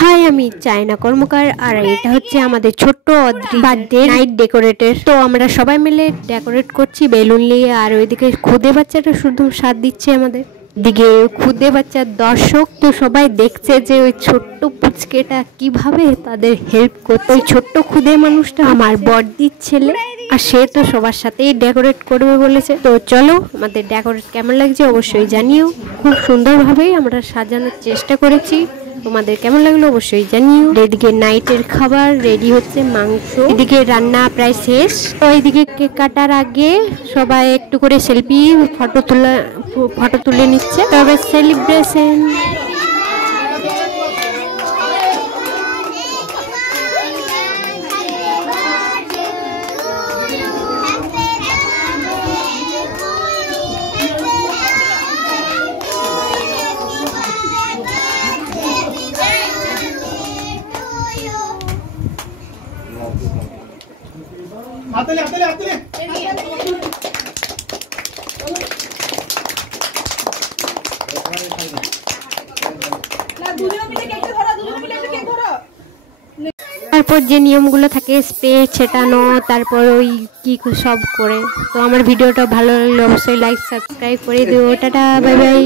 High, আমি China কর্মকার, আর এটা হচ্ছে আমাদের ছোট্ট বার্থডে নাইট ডেকোরেটের। তো আমরা সবাই মিলে ডেকোরেট করছি বেলুন নিয়ে, আর ওইদিকে খুদে বাচ্চাটা শুধু সাথ দিচ্ছে আমাদের দিকে। খুদে বাচ্চার দর্শক তো সবাই দেখছে যে ওই ছোট্ট পুচকেটা কিভাবে তাদের হেল্প করতে। ওই ছোট্ট খুদে মানুষটা আমার বড়দির ছেলে, আর সে তো সবার সাথেই ডেকোরেট করবে বলেছে। তো চলো, আমাদের ডেকোরেট কেমন লাগছে অবশ্যই জানিও। খুব সুন্দরভাবেই আমরা সাজানোর চেষ্টা করেছি, তোমাদের কেমন লাগলো অবশ্যই জানিও। এদিকে নাইটের খাবার রেডি হচ্ছে, মাংস, এদিকে রান্না প্রায় শেষ। তো এইদিকে কেক কাটার আগে সবাই একটু করে সেলফি ফটো তুলে নিচ্ছে, তবে সেলিব্রেশন। हातले हातले हातले না দুজন মিলে কেক ধরো, দুজন মিলে কেক ধরো। তারপর যে নিয়মগুলো থাকে, স্প্রে ছেটানো, তারপর ওই কি সব করে। তো আমার ভিডিওটা ভালো লাগলে অবশ্যই লাইক সাবস্ক্রাইব করে দিও। Tata, bye bye.